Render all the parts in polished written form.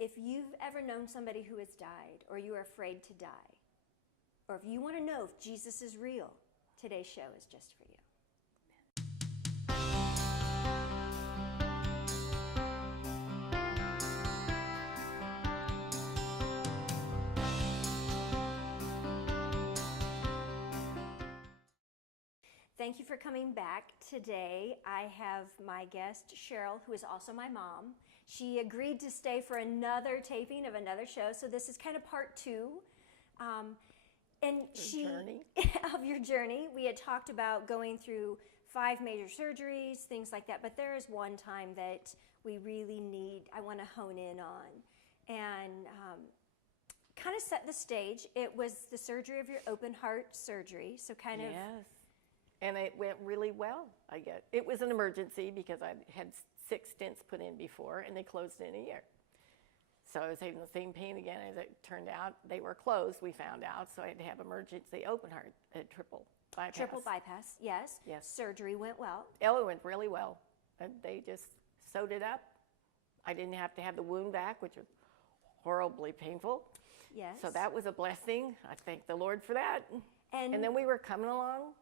if you've ever known somebody who has died, or you are afraid to die, or if you want to know if Jesus is real, today's show is just for you. Thank you for coming back today. I have my guest, Cheryl, who is also my mom. She agreed to stay for another taping of another show, so this is kind of part two. Journey. Of your journey. We had talked about going through 5 major surgeries, things like that, but there is one time that we really I want to hone in on and kind of set the stage. It was the surgery of your open heart surgery, so kind of... Yes. And it went really well, I guess. It was an emergency because I had 6 stents put in before, and they closed in a year. So I was having the same pain again. As it turned out, they were closed, we found out, so I had to have emergency open heart, triple bypass. Triple bypass, yes. Yes. Surgery went well. It went really well. And they just sewed it up. I didn't have to have the wound back, which was horribly painful. Yes. So that was a blessing. I thank the Lord for that. And then we were coming along.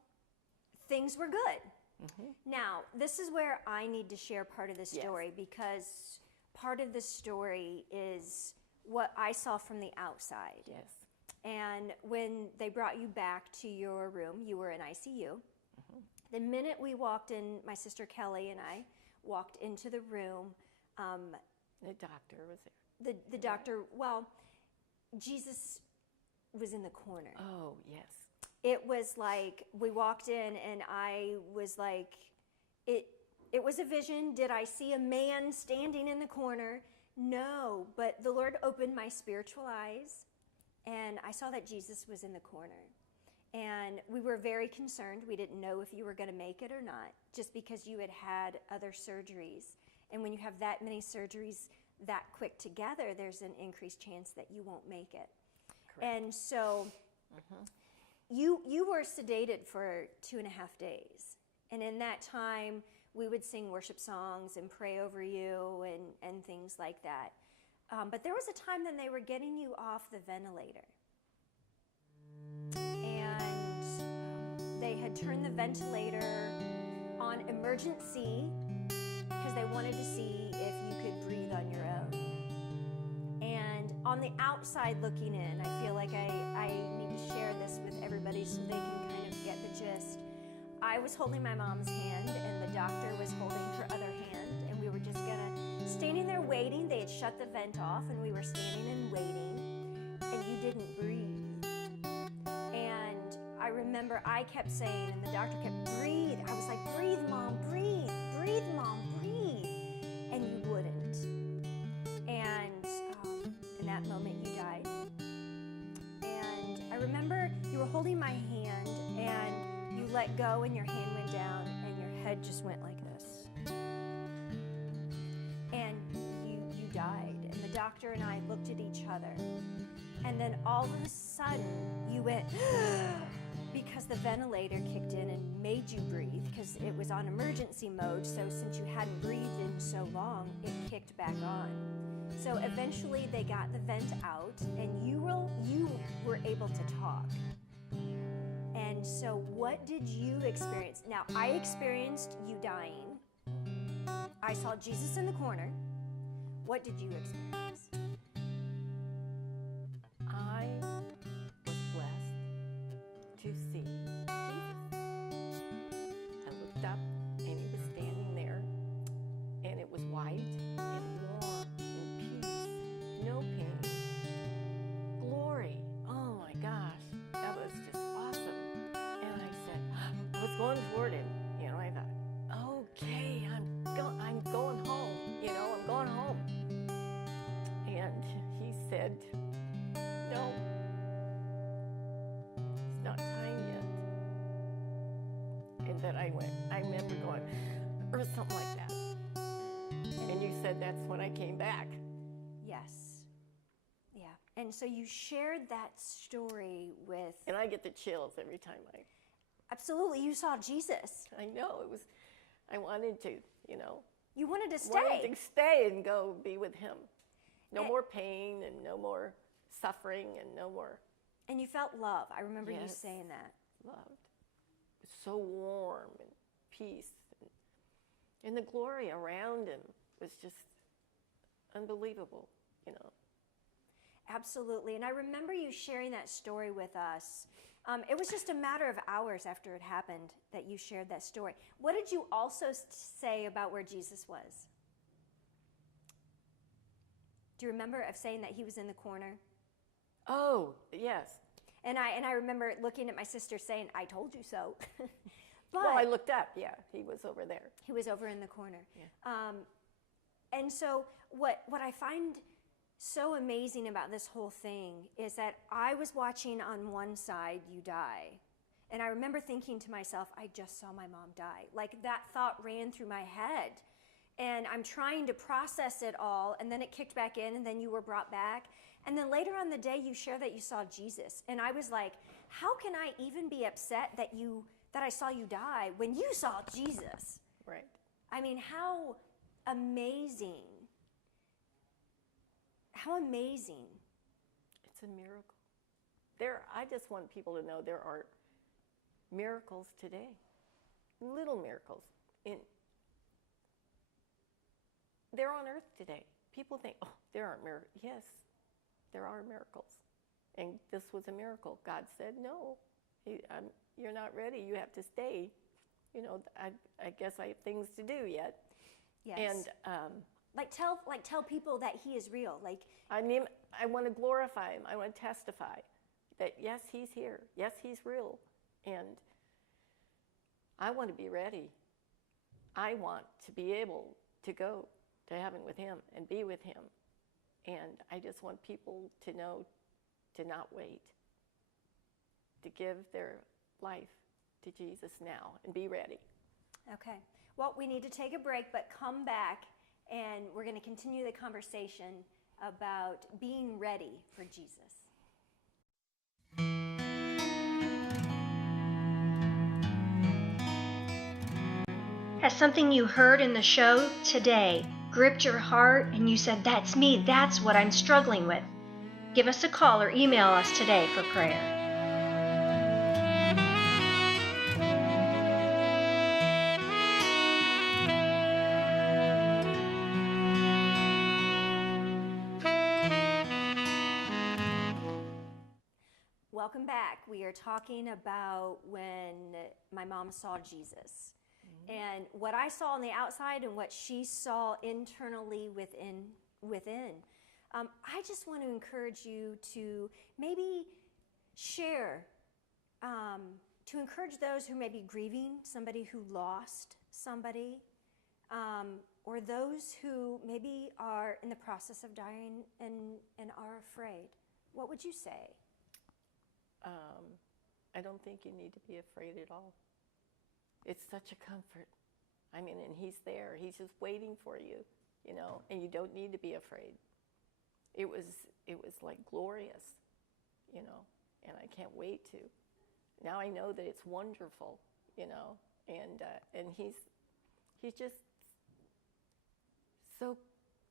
Things were good. Mm-hmm. Now, this is where I need to share part of the story, because part of the story is what I saw from the outside. Yes. And when they brought you back to your room, you were in ICU. Mm-hmm. The minute we walked in, my sister Kelly and I walked into the room. The doctor was there. The doctor, well, Jesus was in the corner. Oh, yes. It was like, we walked in and I was like, it was a vision. Did I see a man standing in the corner? No, but the Lord opened my spiritual eyes and I saw that Jesus was in the corner. And we were very concerned. We didn't know if you were going to make it or not, just because you had had other surgeries. And when you have that many surgeries that quick together, there's an increased chance that you won't make it. Correct. And so... Mm-hmm. You were sedated for 2.5 days. And in that time, we would sing worship songs and pray over you and things like that. But there was a time then they were getting you off the ventilator. And they had turned the ventilator on emergency because they wanted to see if you could breathe on your own. And on the outside looking in, I feel like I need to share this with everybody so they can kind of get the gist. I was holding my mom's hand and the doctor was holding her other hand, and we were just standing there waiting. They had shut the vent off and we were standing and waiting, and you didn't breathe. And I remember I kept saying, and the doctor kept, breathe. I was like, breathe, Mom, breathe. Breathe, Mom, breathe. And you wouldn't. And in that moment you died. And I remember you were holding my hand and you let go and your hand went down and your head just went like this. And you died. And the doctor and I looked at each other. And then all of a sudden you went, because the ventilator kicked in and made you breathe, because it was on emergency mode. So since you hadn't breathed in so long, it kicked back on. So eventually they got the vent out and you were able to talk. And so what did you experience? Now, I experienced you dying. I saw Jesus in the corner. What did you experience? I was blessed to see Jesus. I looked up and he was standing there, and it was white and warm and peace, no pain, glory. Oh my gosh, that was just awesome. And I said, I was going toward him, I thought, okay, I'm going home, I'm going home. And he said, no, it's not time yet. And then I remember going, or something like that. And you said that's when I came back. Yes. Yeah. And so you shared that story with... And I get the chills every time Absolutely. You saw Jesus. I know, I wanted to, You wanted to stay. Wanted to stay and go be with him. No more pain and no more suffering and no more. And you felt love. I remember you Yes. saying that. Loved. It was so warm and peace. And the glory around him was just unbelievable, you know. Absolutely. And I remember you sharing that story with us. It was just a matter of hours after it happened that you shared that story. What did you also say about where Jesus was? Do you remember of saying that he was in the corner? Oh, yes. And I remember looking at my sister saying, I told you so. But Well, I looked up. Yeah, he was over there. he was over in the corner. Yeah. And so what I find so amazing about this whole thing is that I was watching on one side you die. And I remember thinking to myself, I just saw my mom die. Like that thought ran through my head. And I'm trying to process it all. And then it kicked back in and then you were brought back. And then later on the day you shared that you saw Jesus. And I was like, how can I even be upset that I saw you die when you saw Jesus? Right. I mean, how amazing. How amazing. It's a miracle. I just want people to know there are miracles today. Little miracles. They're on earth today. People think, oh, there aren't miracles. Yes, there are miracles. And this was a miracle. God said, no, you're not ready. You have to stay. You know, I guess I have things to do yet. Yes. And tell people that he is real. Like I want to glorify him. I want to testify that yes, he's here. Yes, he's real. And I want to be ready. I want to be able to go to heaven with him and be with him. And I just want people to know to not wait, to give their life to Jesus now and be ready. Okay. Well, we need to take a break, but come back and we're going to continue the conversation about being ready for Jesus. Has something you heard in the show today gripped your heart and you said, that's me, that's what I'm struggling with? Give us a call or email us today for prayer. Welcome back. We are talking about when my mom saw Jesus. And what I saw on the outside and what she saw internally within. I just want to encourage you to maybe share, to encourage those who may be grieving, somebody who lost somebody, or those who maybe are in the process of dying and are afraid. What would you say? I don't think you need to be afraid at all. It's such a comfort. I mean, and he's there. He's just waiting for you, you know, and you don't need to be afraid. It was like glorious, you know, and I can't wait to. Now I know that it's wonderful, you know, and he's just so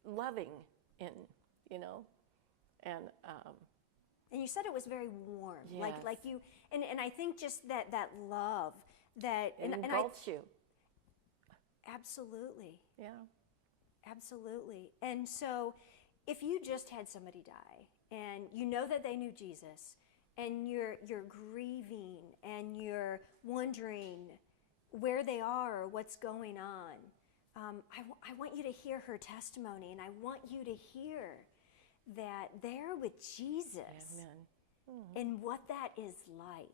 loving and, you know, and you said it was very warm, yes. like you, and I think just that love that it engulfs you. Absolutely. Yeah. Absolutely. And so if you just had somebody die and you know that they knew Jesus and you're grieving and you're wondering where they are or what's going on, I want you to hear her testimony, and I want you to hear that they're with Jesus. Amen. And what that is like.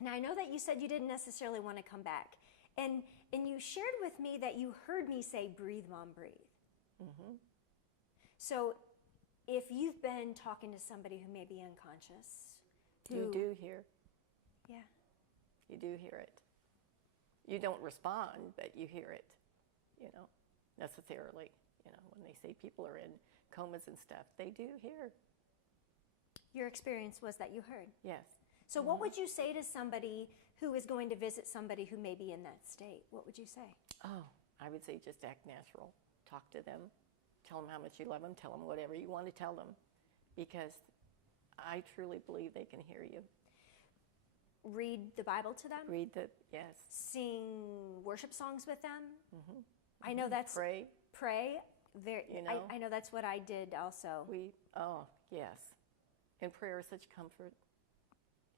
Now, I know that you said you didn't necessarily want to come back. And you shared with me that you heard me say, breathe, Mom, breathe. Mm-hmm. So if you've been talking to somebody who may be unconscious, you do hear. Yeah. You do hear it. You don't respond, but you hear it, you know, necessarily. You know, when they say people are in comas and stuff, they do hear. Your experience was that you heard. Yes. So what would you say to somebody who is going to visit somebody who may be in that state? What would you say? Oh, I would say just act natural. Talk to them. Tell them how much you love them. Tell them whatever you want to tell them, because I truly believe they can hear you. Read the Bible to them? Yes. Sing worship songs with them? Mm-hmm. I know that's... Pray. I know that's what I did also. Yes. And prayer is such comfort,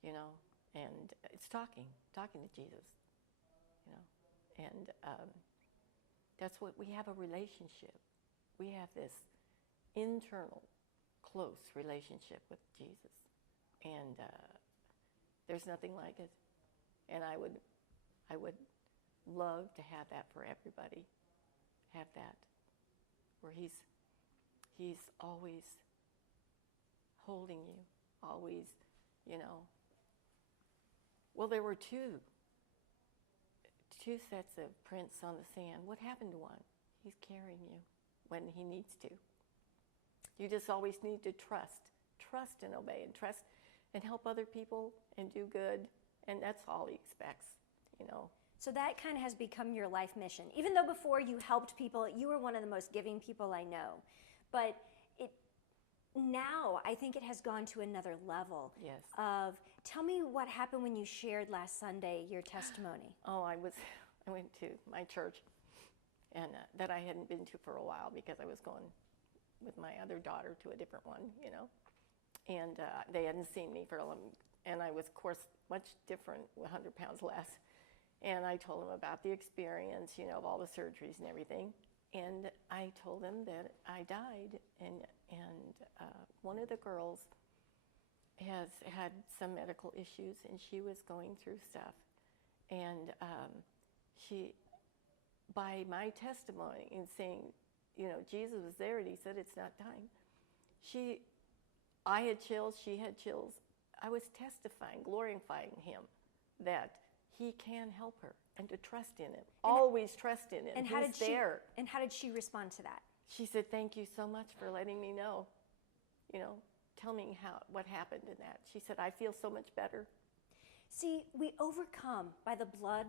and it's talking to Jesus, and that's what we have, a relationship. We have this internal, close relationship with Jesus, and there's nothing like it. And I would love to have that for everybody. Have that, where he's always holding you, always, Well, there were two sets of prints on the sand. What happened to one? He's carrying you when he needs to. You just always need to trust and obey, and trust and help other people and do good, and that's all he expects, So that kind of has become your life mission. Even though before you helped people, you were one of the most giving people I know. But now I think it has gone to another level. Yes. Tell me what happened when you shared last Sunday your testimony. Oh, I went to my church, and that I hadn't been to for a while because I was going with my other daughter to a different one, and they hadn't seen me for a long, and I was, of course, much different, 100 pounds less. And I told them about the experience, of all the surgeries and everything. And I told them that I died, and one of the girls has had some medical issues, and she was going through stuff. And she, by my testimony and saying, Jesus was there, and he said it's not time. I had chills, she had chills. I was testifying, glorifying him, that he can help her, and to trust in him. Always trust in him. And how did she respond to that? She said, "Thank you so much for letting me know. Tell me what happened in that." She said, "I feel so much better." See, we overcome by the blood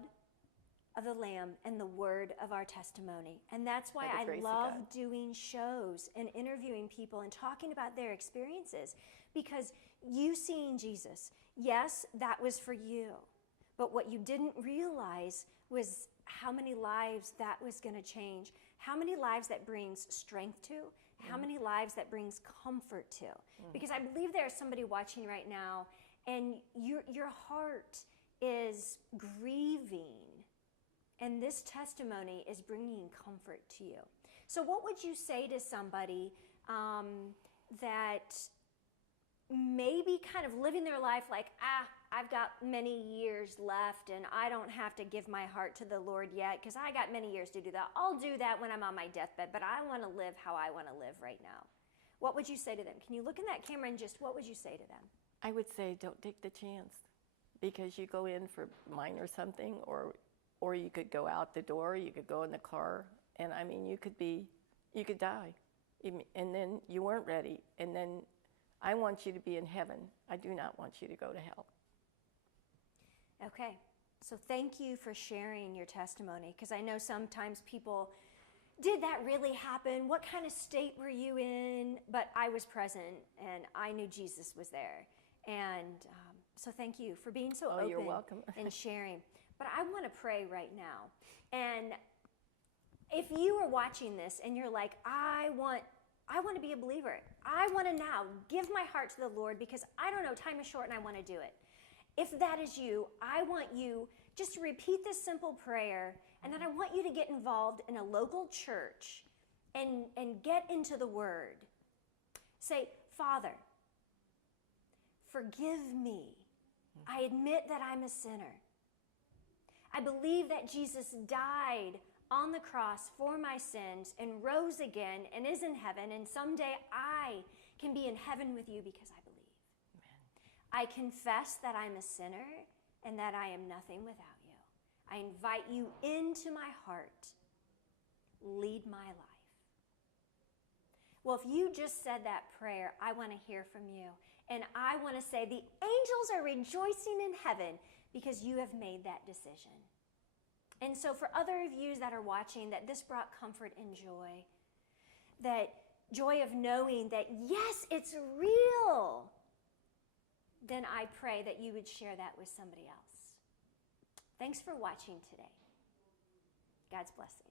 of the Lamb and the word of our testimony. And that's why I love doing shows and interviewing people and talking about their experiences, because you seeing Jesus, yes, that was for you. But what you didn't realize was how many lives that was going to change, how many lives that brings strength to, how many lives that brings comfort to. Because I believe there's somebody watching right now, and your heart is grieving, and this testimony is bringing comfort to you. So what would you say to somebody that maybe kind of living their life like, I've got many years left and I don't have to give my heart to the Lord yet because I got many years to do that. I'll do that when I'm on my deathbed, but I want to live how I want to live right now. What would you say to them? Can you look in that camera and what would you say to them? I would say don't take the chance, because you go in for mine or something, or you could go out the door, you could go in the car, and I mean, you could die, and then you weren't ready, and then I want you to be in heaven. I do not want you to go to hell. Okay, so thank you for sharing your testimony, because I know sometimes people, did that really happen? What kind of state were you in? But I was present, and I knew Jesus was there. And so thank you for being so open. You're welcome. And sharing. But I want to pray right now. And if you are watching this and you're like, I want to be a believer. I want to now give my heart to the Lord because I don't know, time is short and I want to do it. If that is you, I want you just to repeat this simple prayer, and then I want you to get involved in a local church and get into the Word. Say, Father, forgive me. I admit that I'm a sinner. I believe that Jesus died on the cross for my sins and rose again and is in heaven, and someday I can be in heaven with you because I believe. Amen. I confess that I'm a sinner and that I am nothing without you. I invite you into my heart. Lead my life. Well, if you just said that prayer, I want to hear from you. And I want to say the angels are rejoicing in heaven because you have made that decision. And so for other of you that are watching, that this brought comfort and joy, that joy of knowing that, yes, it's real, then I pray that you would share that with somebody else. Thanks for watching today. God's blessing.